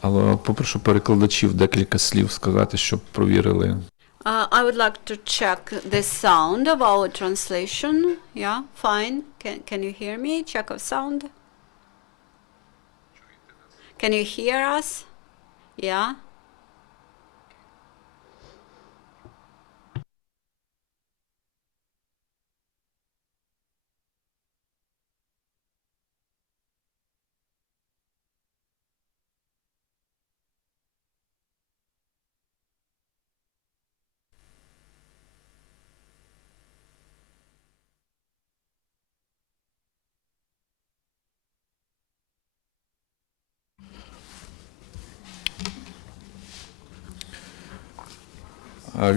Але попрошу перекладачів декілька слів сказати, щоб провірили. I would like to check the sound of our translation. Yeah, fine. Can you hear me? Check of sound. Can you hear us? Yeah.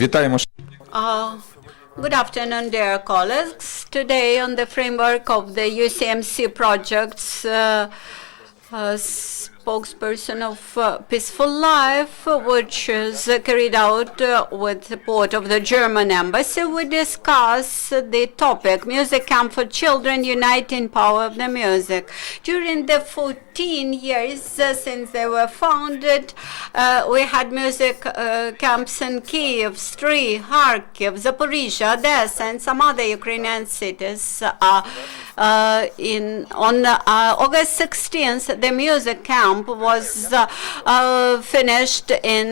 Вітаємо. Good afternoon, dear colleagues. Today, on the framework of the UCMC projects, spokesperson of Peaceful Life, which is carried out with support of the German Embassy, we discuss the topic, Music Camp for Children, Uniting Power of the Music. During the 14 years since they were founded, we had music camps in Kyiv, Stry, Kharkiv, Zaporizhia, Odessa, and some other Ukrainian cities. On August 16th, the music camp was finished in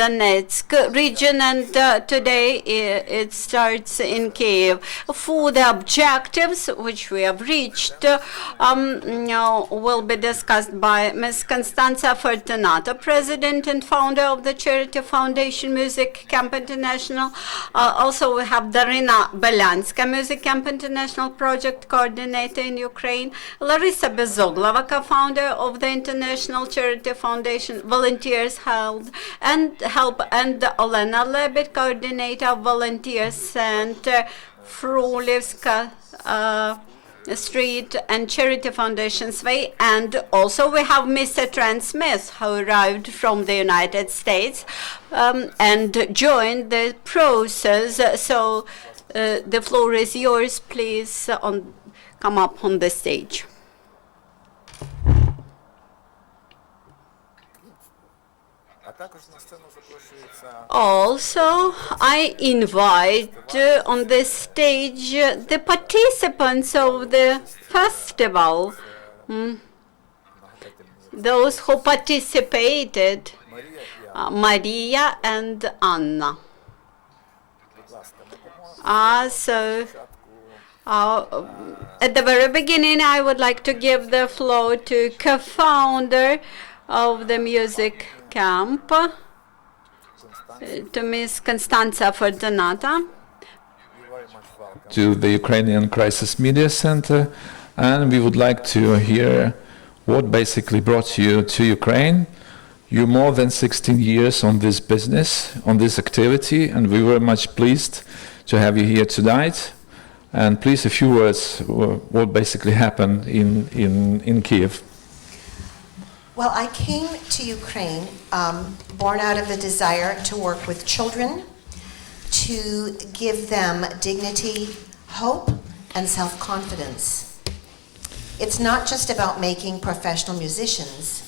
Donetsk region, and today it starts in Kyiv. For the objectives which we have reached will be discussed by Ms. Constancia Fortunato, President and founder of the charity foundation Music Camp International. Also, we have Daryna Belyanska, Music Camp International project coordinator in Ukraine, Larysa Bezuglova, co-founder of the International Charity Foundation Volunteers Help, and Olena Lebid, coordinator of Volunteer Center Frolivska Street and Charity Foundation Svoyi. And also we have Mr. Trent Smith, who arrived from the United States and joined the process. So the floor is yours. Please come up on the stage. Also, I invite on the stage the participants of the festival, those who participated, Maria and Anna. At the very beginning, I would like to give the floor to co-founder of the music camp, to Ms. Constancia Fortunato. To the Ukrainian Crisis Media Center, and we would like to hear what basically brought you to Ukraine. You're more than 16 years on this business, on this activity, and we were much pleased to have you here tonight. And please, a few words, what basically happened in Kyiv. Well, I came to Ukraine born out of the desire to work with children, to give them dignity, hope, and self-confidence. It's not just about making professional musicians,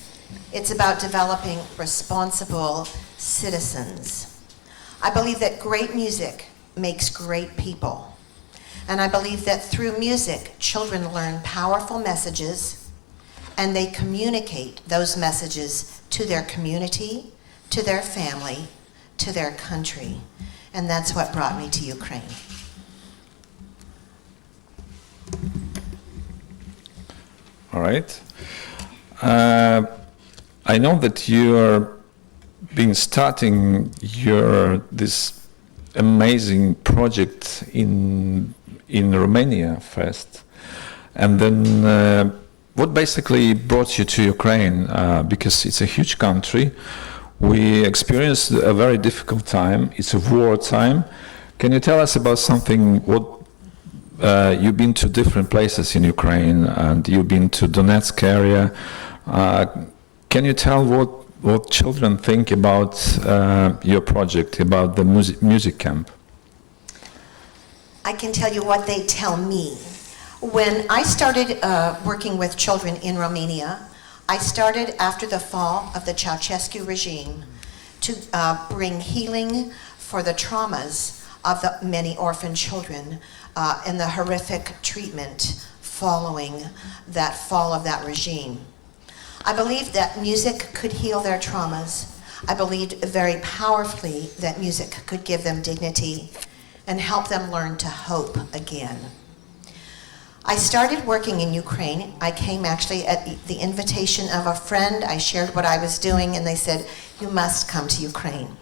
it's about developing responsible citizens. I believe that great music makes great people. And I believe that through music, children learn powerful messages, and they communicate those messages to their community, to their family, to their country. And that's what brought me to Ukraine. All right. I know that you are starting this amazing project in Romania first, and then what basically brought you to Ukraine? Because it's a huge country. We experienced a very difficult time. It's a war time. Can you tell us about something? What you've been to different places in Ukraine, and you've been to Donetsk area. Can you tell what children think about your project, about the music camp? I can tell you what they tell me. When I started working with children in Romania, I started after the fall of the Ceausescu regime to bring healing for the traumas of the many orphan children and the horrific treatment following that fall of that regime. I believed that music could heal their traumas. I believed very powerfully that music could give them dignity and help them learn to hope again. I started working in Ukraine. I came actually at the invitation of a friend. I shared what I was doing, and they said, "You must come to Ukraine."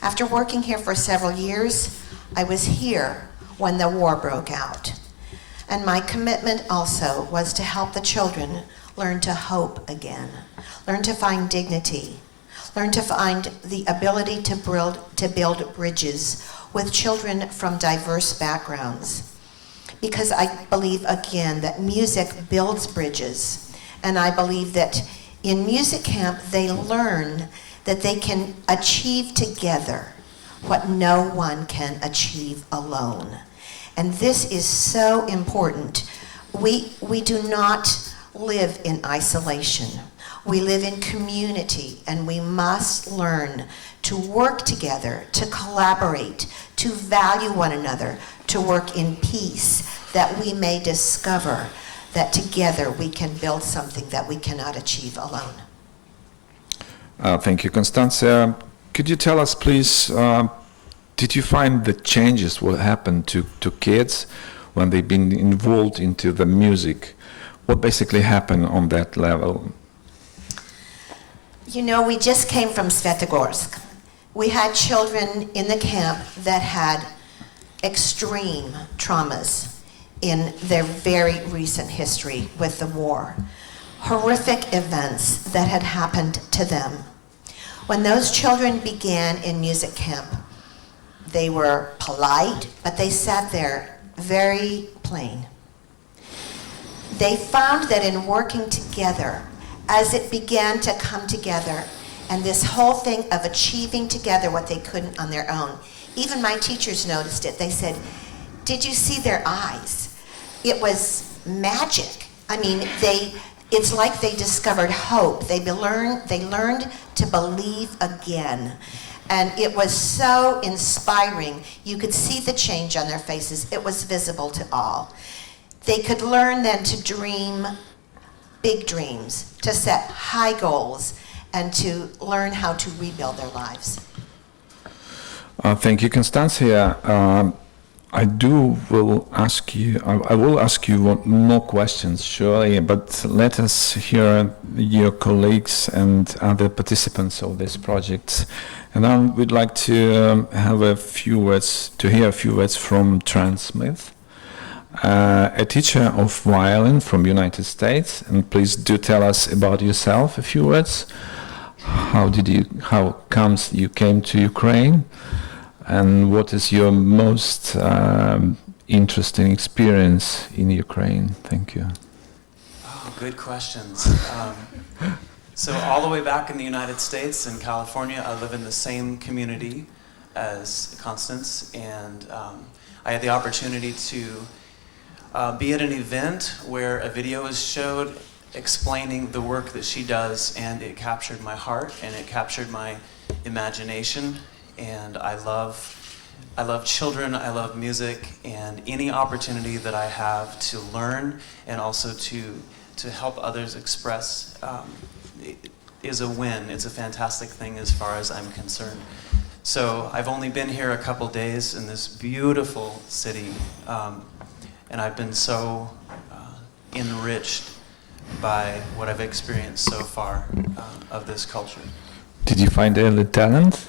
After working here for several years, I was here when the war broke out. And my commitment also was to help the children learn to hope again, learn to find dignity, learn to find the ability to build bridges with children from diverse backgrounds. Because I believe, again, that music builds bridges. And I believe that in music camp, they learn that they can achieve together what no one can achieve alone. And this is so important. We do not live in isolation. We live in community, and we must learn to work together, to collaborate, to value one another, to work in peace, that we may discover that together we can build something that we cannot achieve alone. Thank you, Constancia. Could you tell us, please, did you find the changes what happened to kids when they've been involved into the music? What basically happened on that level? You know, we just came from Svetogorsk. We had children in the camp that had extreme traumas in their very recent history with the war. Horrific events that had happened to them. When those children began in music camp, they were polite, but they sat there very plain. They found that in working together, as it began to come together, and this whole thing of achieving together what they couldn't on their own, even my teachers noticed it. They said, "Did you see their eyes?" It was magic. I mean, it's like they discovered hope. They learned to believe again. And it was so inspiring. You could see the change on their faces. It was visible to all. They could learn then to dream big dreams, to set high goals, and to learn how to rebuild their lives. Thank you, Constancia. I will ask you more questions, surely, but let us hear your colleagues and other participants of this project. And now we'd like to hear a few words from Trent Smith, a teacher of violin from United States. And please do tell us about yourself, a few words. How comes you came to Ukraine? And what is your most interesting experience in Ukraine? Thank you. Oh, good questions. So all the way back in the United States, in California, I live in the same community as Constance, and I had the opportunity to be at an event where a video is showed explaining the work that she does, and it captured my heart and it captured my imagination. And I love children, I love music, and any opportunity that I have to learn and also to help others express is a win. It's a fantastic thing as far as I'm concerned. So I've only been here a couple days in this beautiful city, and I've been so enriched by what I've experienced so far of this culture. Did you find early talent?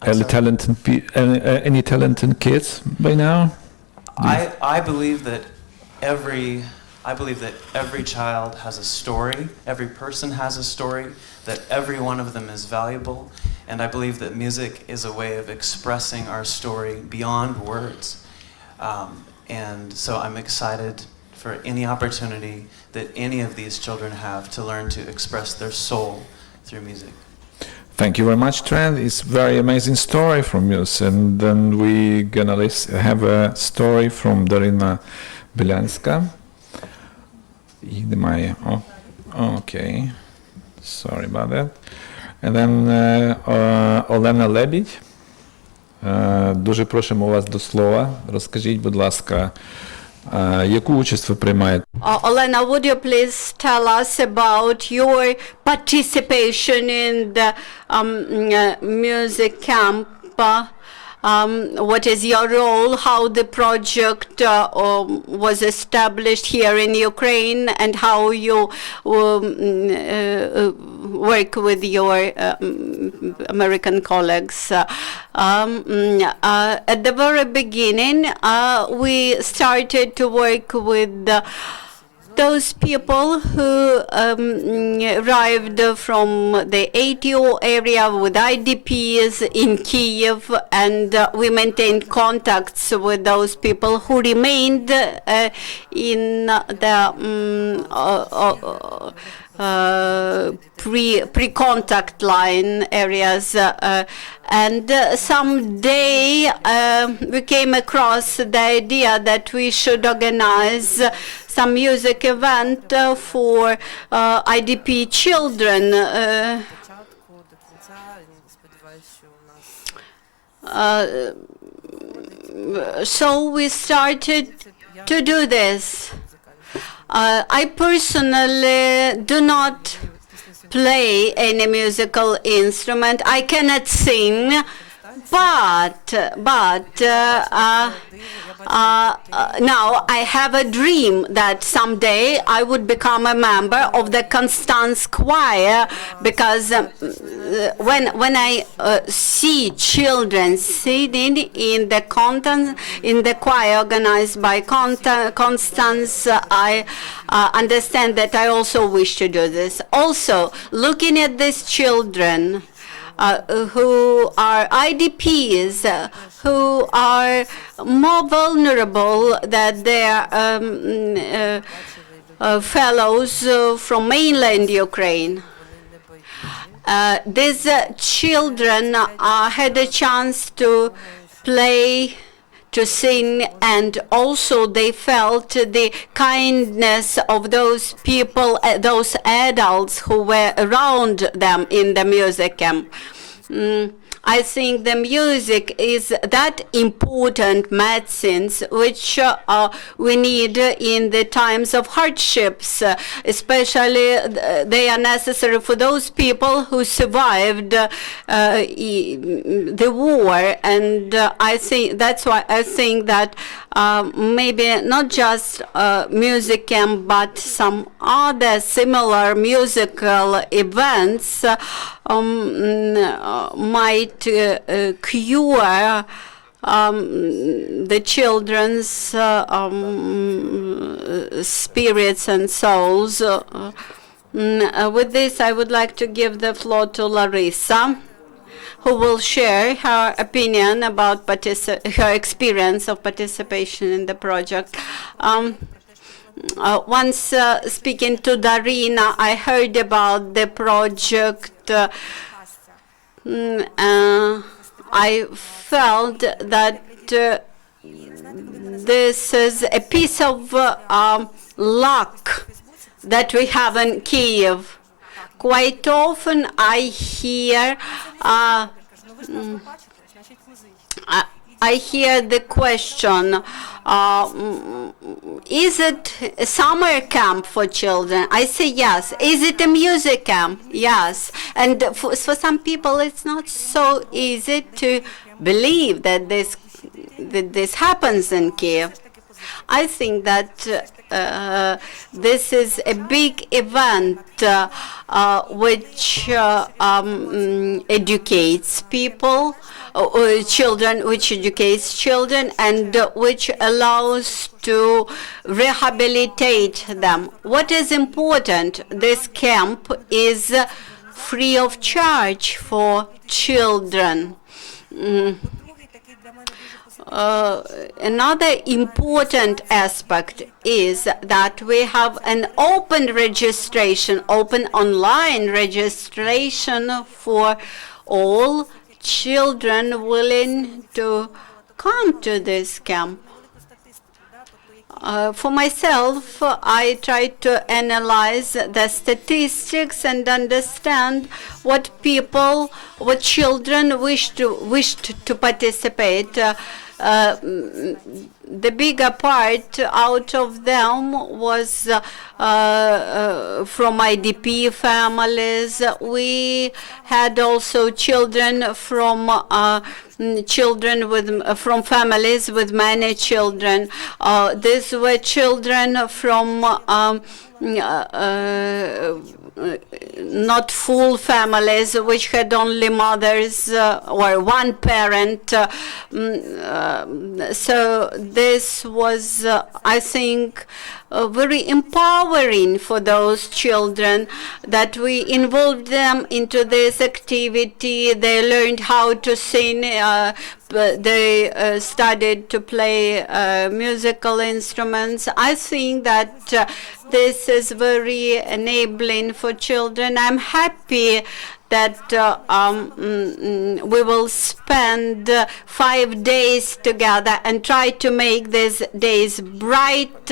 Any talented kids by now? I believe that every child has a story, every person has a story, that every one of them is valuable, and I believe that music is a way of expressing our story beyond words. And so I'm excited for any opportunity that any of these children have to learn to express their soul through music. Thank you very much, Trent. It's a very amazing story from you. And then we're gonna have a story from Daryna Belyanska. Okay, sorry about that. And then Olena Lebid. Дуже просимо вас до слова. Розкажіть, будь ласка, яку участь ви приймаєте? Olena, would you please tell us about your participation in the music camp? What is your role? How the project was established here in Ukraine, and how you work with your American colleagues? At the very beginning, we started to work with those people who arrived from the ATO area with IDPs in Kiev, and we maintained contacts with those people who remained in the pre-contact line areas. And someday we came across the idea that we should organize some music event for IDP children. So we started to do this. I personally do not play any musical instrument. I cannot sing, but now I have a dream that someday I would become a member of the Constance choir, because when I see children singing in the choir organized by Constance, I understand that I also wish to do this. Also, looking at these children who are IDPs, who are more vulnerable than their fellows from mainland Ukraine. These children had a chance to play, to sing, and also they felt the kindness of those people, those adults who were around them in the music camp. I think the music is that important medicines which we need in the times of hardships. Especially they are necessary for those people who survived the war, and I think that's why I think that maybe not just music camp, but some other similar musical events might cure the children's spirits and souls. With this, I would like to give the floor to Larysa, who will share her opinion about her experience of participation in the project. Once speaking to Daryna, I heard about the project. I felt that this is a piece of luck that we have in Kiev. Quite often I hear the question, is it a summer camp for children? I say yes. Is it a music camp? Yes. And for some people, it's not so easy to believe that this happens in Kiev. I think that this is a big event which educates people, children, which educates children, and which allows to rehabilitate them. What is important? This camp is free of charge for children. Another important aspect is that we have an open registration, open online registration for all children willing to come to this camp. For myself, I tried to analyze the statistics and understand what children wished to participate. The bigger part out of them was from IDP families. We had also children from families with many children. These were children from not full families, which had only mothers or one parent. So this was, I think, very empowering for those children, that we involved them into this activity. They learned how to sing. They started to play musical instruments. I think that this is very enabling for children. I'm happy that we will spend 5 days together and try to make these days bright,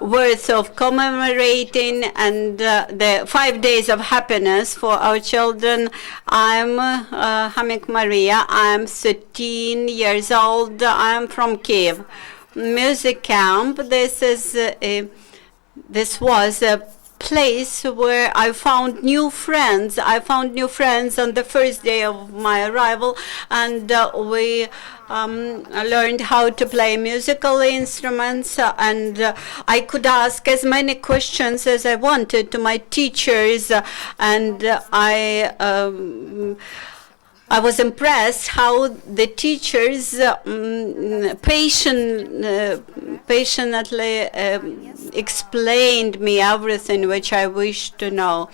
worth of commemorating, and the 5 days of happiness for our children. I'm Hamik Maria. I'm 13 years old. I'm from Kiev. Music camp. This was a place where I found new friends. I found new friends on the first day of my arrival, and we learned how to play musical instruments, and I could ask as many questions as I wanted to my teachers, and I was impressed how the teachers patiently explained me everything which I wished to know.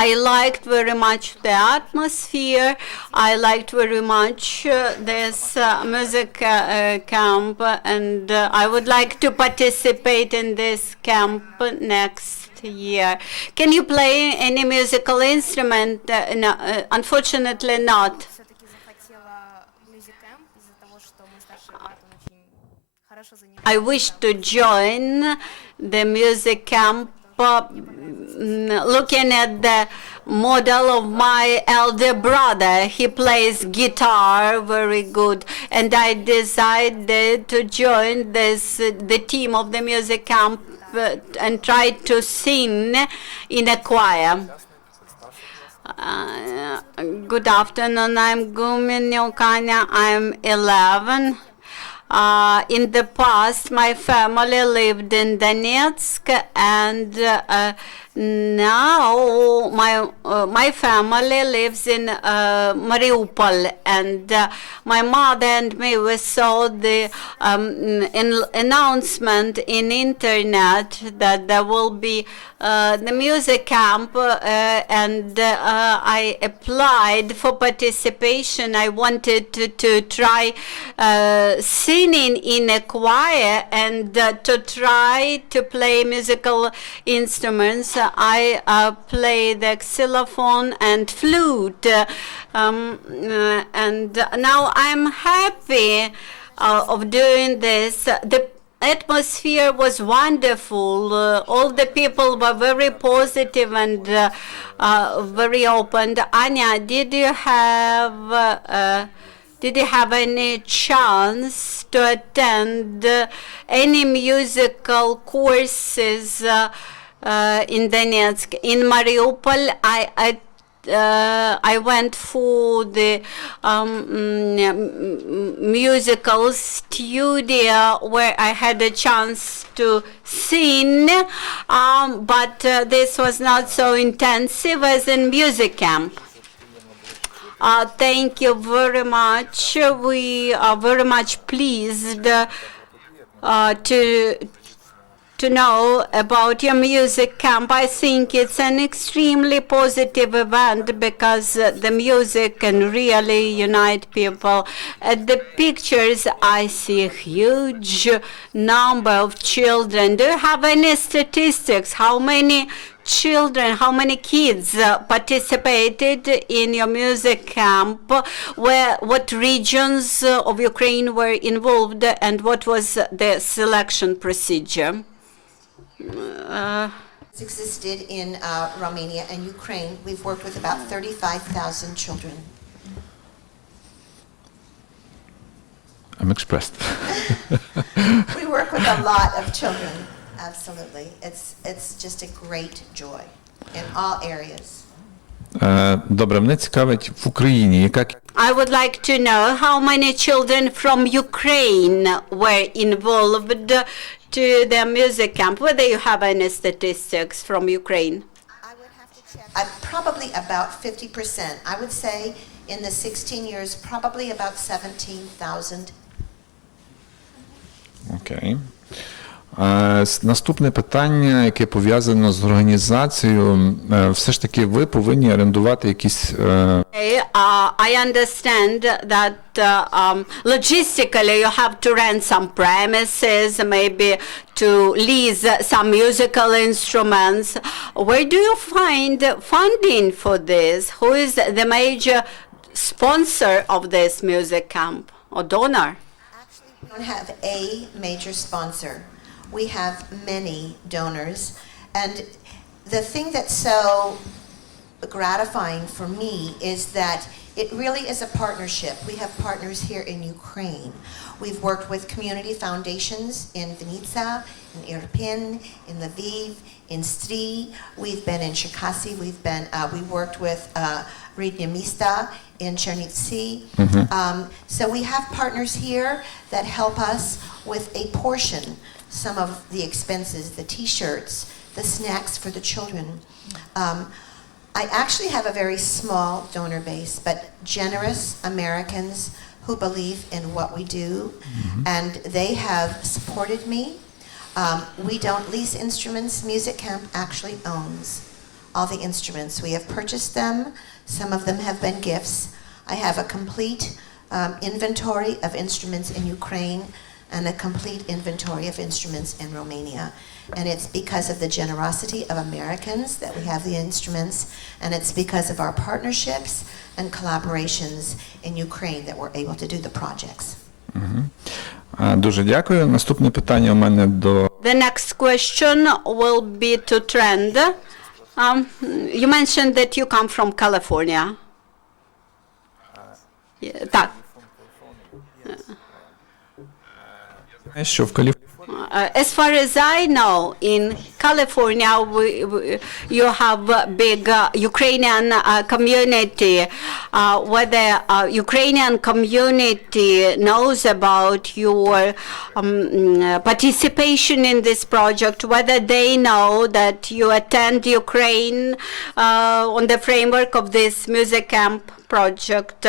I liked very much the atmosphere. I liked very much this music camp, and I would like to participate in this camp next year. Can you play any musical instrument? No, unfortunately not. I wish to join the music camp, looking at the model of my elder brother. He plays guitar very good, and I decided to join the team of the music camp and try to sing in a choir. Good afternoon, I'm Gumin Nyokanya. I'm 11. In the past, my family lived in Donetsk, and now my family lives in Mariupol, and my mother and me, we saw the announcement in internet that there will be the music camp, and I applied for participation. I wanted to try singing in a choir and to try to play musical instruments. I play the xylophone and flute, and now I'm happy of doing this. The atmosphere was wonderful. All the people were very positive and very open. Anya, did you have any chance to attend any musical courses in Donetsk? In Mariupol, I went for the musical studio where I had a chance to sing, but this was not so intensive as in music camp. Thank you very much. We are very much pleased to to know about your music camp. I think it's an extremely positive event because the music can really unite people. At the pictures, I see a huge number of children. Do you have any statistics? How many children, how many kids participated in your music camp? What regions of Ukraine were involved, and what was the selection procedure? It's existed in Romania and Ukraine. We've worked with about 35,000 children. I'm expressed. We work with a lot of children, absolutely. It's just a great joy in all areas. Добре, мене цікавить в Україні, яка I would like to know how many children from Ukraine were involved to the music camp, whether you have any statistics from Ukraine. I would have to check. Probably about 50%. I would say in the 16 years, probably about 17,000. Окей. Наступне питання, яке пов'язано з організацією, все ж таки ви повинні орендувати якісь... I understand that logistically you have to rent some premises, maybe to lease some musical instruments. Where do you find funding for this? Who is the major sponsor of this music camp or donor? Actually, we don't have a major sponsor. We have many donors. And the thing that's so gratifying for me is that it really is a partnership. We have partners here in Ukraine. We've worked with community foundations in Vinica, in Irpin, in Lviv, in Stri. We've been in Cherkasy. We worked with Rydnya Mista in Chernivtsi. So we have partners here that help us with a portion, some of the expenses, the T-shirts, the snacks for the children. I actually have a very small donor base, but generous Americans who believe in what we do, and they have supported me. We don't lease instruments. Music Camp actually owns all the instruments. We have purchased them. Some of them have been gifts. I have a complete inventory of instruments in Ukraine and a complete inventory of instruments in Romania. And it's because of the generosity of Americans that we have the instruments, and it's because of our partnerships and collaborations in Ukraine that we're able to do the projects. Дуже дякую. Наступне питання у мене до... The next question will be to Trend. You mentioned that you come from California. Так. Що в Каліфорнії? As far as I know, in California, you have a big Ukrainian community. Whether Ukrainian community knows about your participation in this project, whether they know that you attend Ukraine on the framework of this music camp project.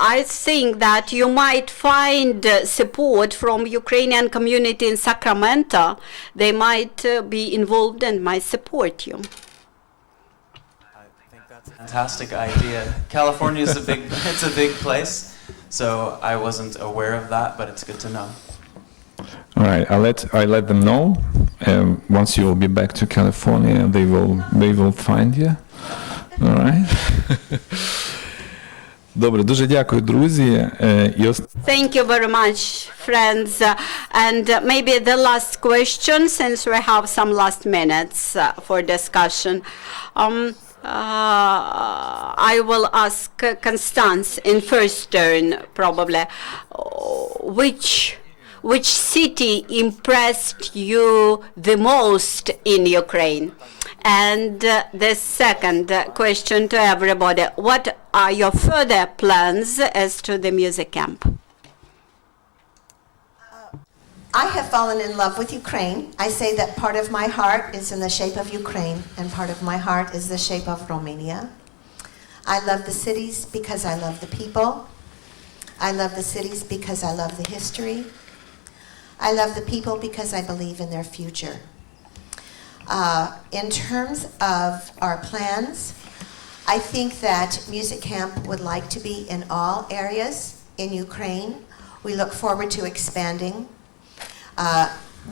I think that you might find support from Ukrainian community in Sacramento. They might be involved and might support you. I think that's a fantastic idea. California is it's a big place, so I wasn't aware of that, but it's good to know. All right, I let them know. Once you will be back to California, they will find you. All right. Добре, дуже дякую, друзі. Thank you very much, friends. And maybe the last question, since we have some last minutes for discussion. I will ask Constance in first turn, probably. Which city impressed you the most in Ukraine? And the second question to everybody, what are your further plans as to the music camp? I have fallen in love with Ukraine. I say that part of my heart is in the shape of Ukraine, and part of my heart is the shape of Romania. I love the cities because I love the people. I love the cities because I love the history. I love the people because I believe in their future. In terms of our plans, I think that Music Camp would like to be in all areas in Ukraine. We look forward to expanding.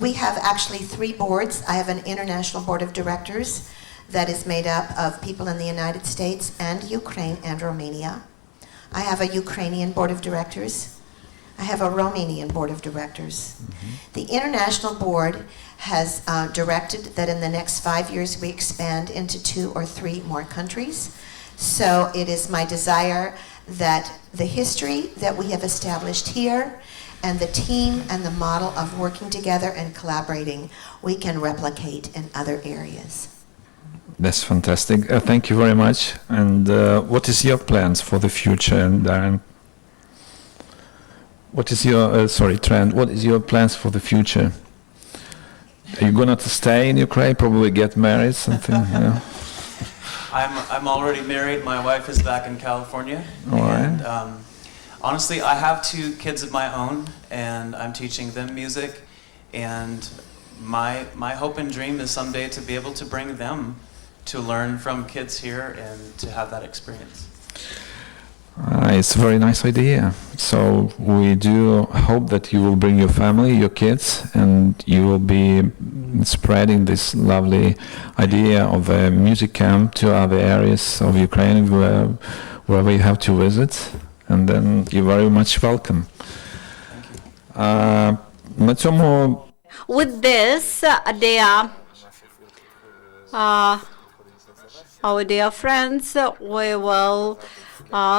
We have actually 3 boards. I have an international board of directors that is made up of people in the United States and Ukraine and Romania. I have a Ukrainian board of directors. I have a Romanian board of directors. The international board has directed that in the next 5 years we expand into 2 or 3 more countries. So it is my desire that the history that we have established here and the team and the model of working together and collaborating, we can replicate in other areas. That's fantastic. Thank you very much. And what is your plans for the future? And what is your Trent? What is your plans for the future? Are you gonna stay in Ukraine? Probably get married, something. Yeah. I'm already married. My wife is back in California. All right. And honestly, I have 2 kids of my own, and I'm teaching them music. And my hope and dream is someday to be able to bring them to learn from kids here and to have that experience. It's a very nice idea. So we do hope that you will bring your family, your kids, and you will be spreading this lovely idea of a music camp to other areas of Ukraine wherever you have to visit. And then you're very much welcome. На цьому With this, our dear friends, we will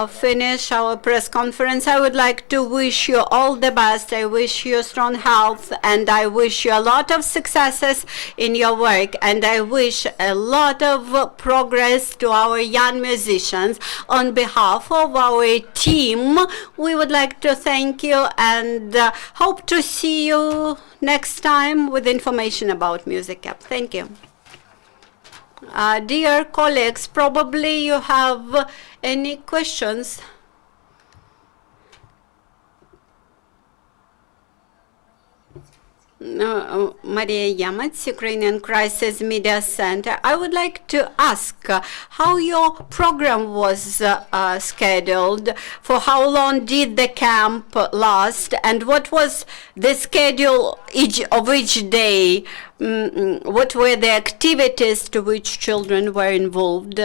finish our press conference. I would like to wish you all the best. I wish you strong health, and I wish you a lot of successes in your work, and I wish a lot of progress to our young musicians. On behalf of our team, we would like to thank you and hope to see you next time with information about Music Camp. Thank you. Dear colleagues, probably you have any questions? Maria Yamats, Ukrainian Crisis Media Center. I would like to ask how your program was scheduled, for how long did the camp last, and what was the schedule of each day? What were the activities to which children were involved?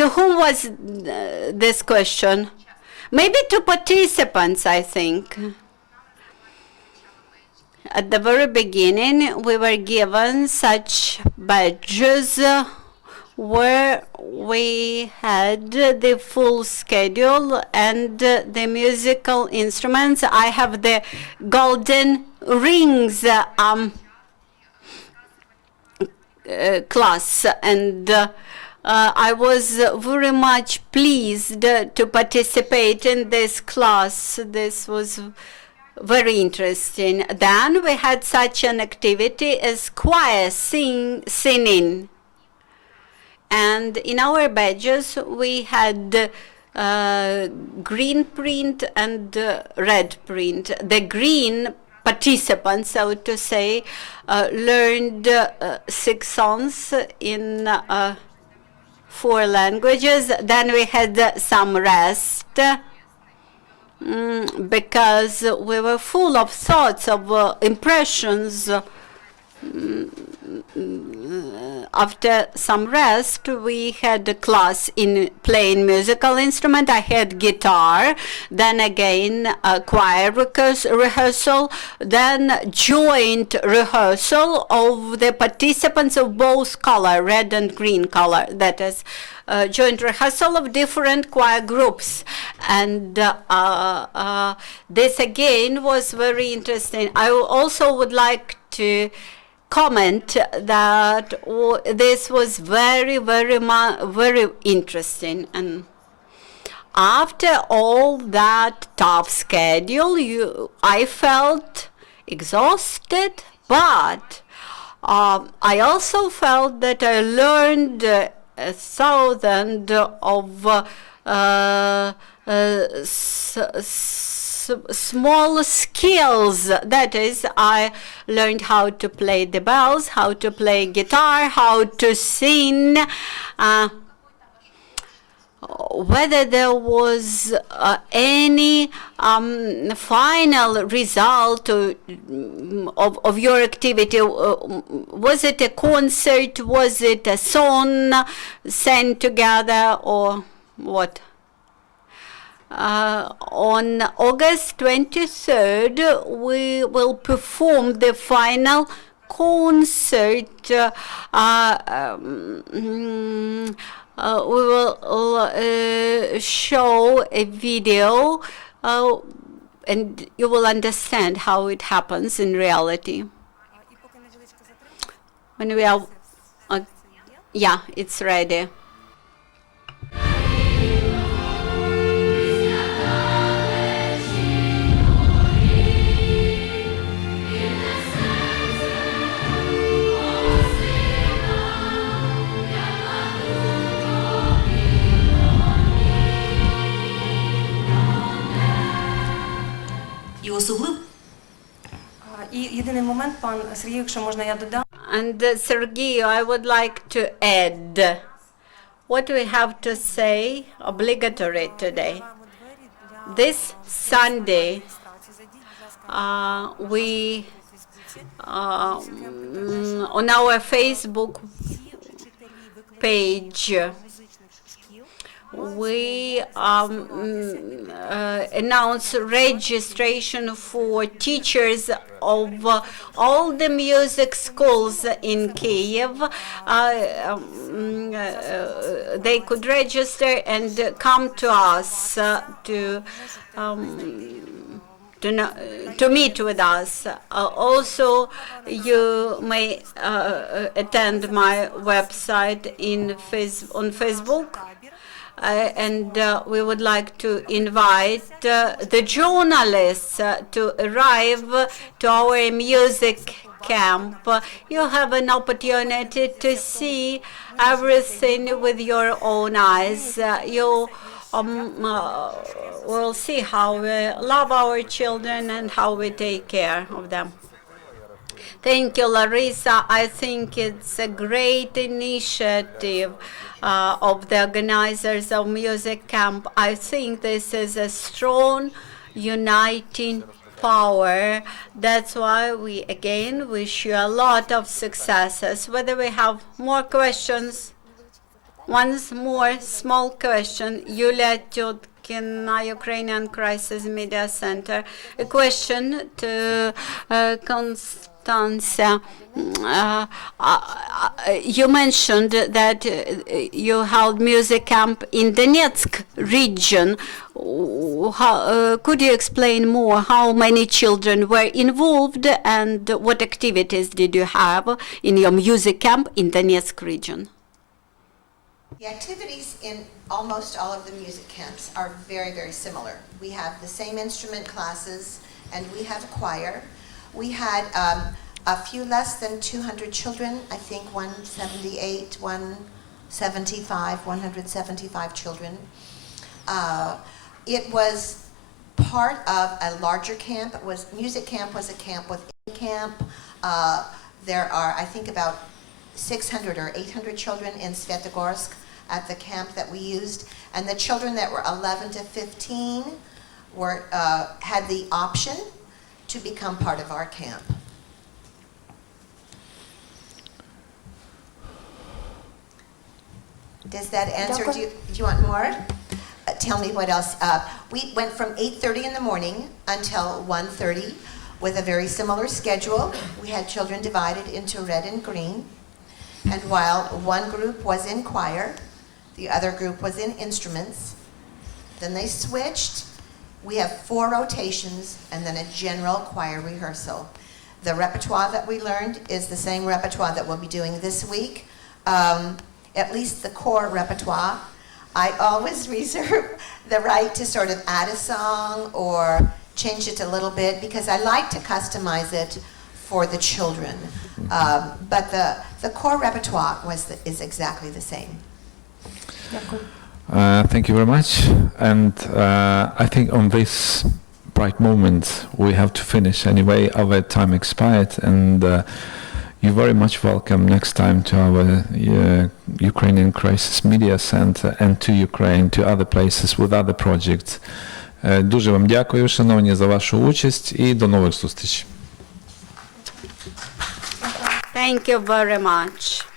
To whom was this question? Maybe to participants, I think. At the very beginning, we were given such badges where we had the full schedule and the musical instruments. I have the golden rings class, and I was very much pleased to participate in this class. This was very interesting. Then we had such an activity as choir singing. And in our badges, we had green print and red print. The green participants, so to say, learned 6 songs in 4 languages. Then we had some rest, because we were full of thoughts, of impressions. After some rest, we had a class in playing musical instrument. I had guitar, then again a choir rehearsal, then joint rehearsal of the participants of both color, red and green color. That is joint rehearsal of different choir groups. And this again was very interesting. I also would like to comment that this was very, very interesting. And after all that tough schedule, I felt exhausted, but I also felt that I learned 1,000 of small skills. That is, I learned how to play the bells, how to play guitar, how to sing. Whether there was any final result of your activity, was it a concert, was it a song sang together, or what? On August 23rd, we will perform the final concert. We will show a video, and you will understand how it happens in reality. When we are, yeah, it's ready. І єдиний момент, пан Сергій, якщо можна, я додам. And Sergey, I would like to add what we have to say obligatory today. This Sunday, we on our Facebook page, we announce registration for teachers of all the music schools in Kyiv. They could register and come to us to meet with us. Also, you may attend my website on Facebook. And we would like to invite the journalists to arrive to our music camp. You have an opportunity to see everything with your own eyes. You will see how we love our children and how we take care of them. Thank you, Larysa. I think it's a great initiative of the organizers of Music Camp. I think this is a strong, uniting power. That's why we again wish you a lot of successes. Whether we have more questions, once more small question, Yulia Tyotkina, Ukrainian Crisis Media Center. A question to Constancia. You mentioned that you held music camp in Donetsk region. Could you explain more how many children were involved and what activities did you have in your music camp in Donetsk region? The activities in almost all of the music camps are very, very similar. We have the same instrument classes and we have choir. We had a few less than 200 children, I think 175 children. It was part of a larger camp. Music camp was a camp within camp. There are, I think, about 600 or 800 children in Svetogorsk at the camp that we used. And the children that were 11 to 15 had the option to become part of our camp. Does that answer? Do you want more? Tell me what else. We went from 8:30 in the morning until 1:30 with a very similar schedule. We had children divided into red and green. And while one group was in choir, the other group was in instruments. Then they switched. We have 4 rotations and then a general choir rehearsal. The repertoire that we learned is the same repertoire that we'll be doing this week. At least the core repertoire. I always reserve the right to sort of add a song or change it a little bit because I like to customize it for the children. But the core repertoire is exactly the same. Thank you very much. And I think on this bright moment. We have to finish anyway. Our time expired, and you're very much welcome next time to our Ukrainian Crisis Media Center and to Ukraine, to other places with other projects. Дуже вам дякую, шановні, за вашу участь і до нових зустрічей. Thank you very much.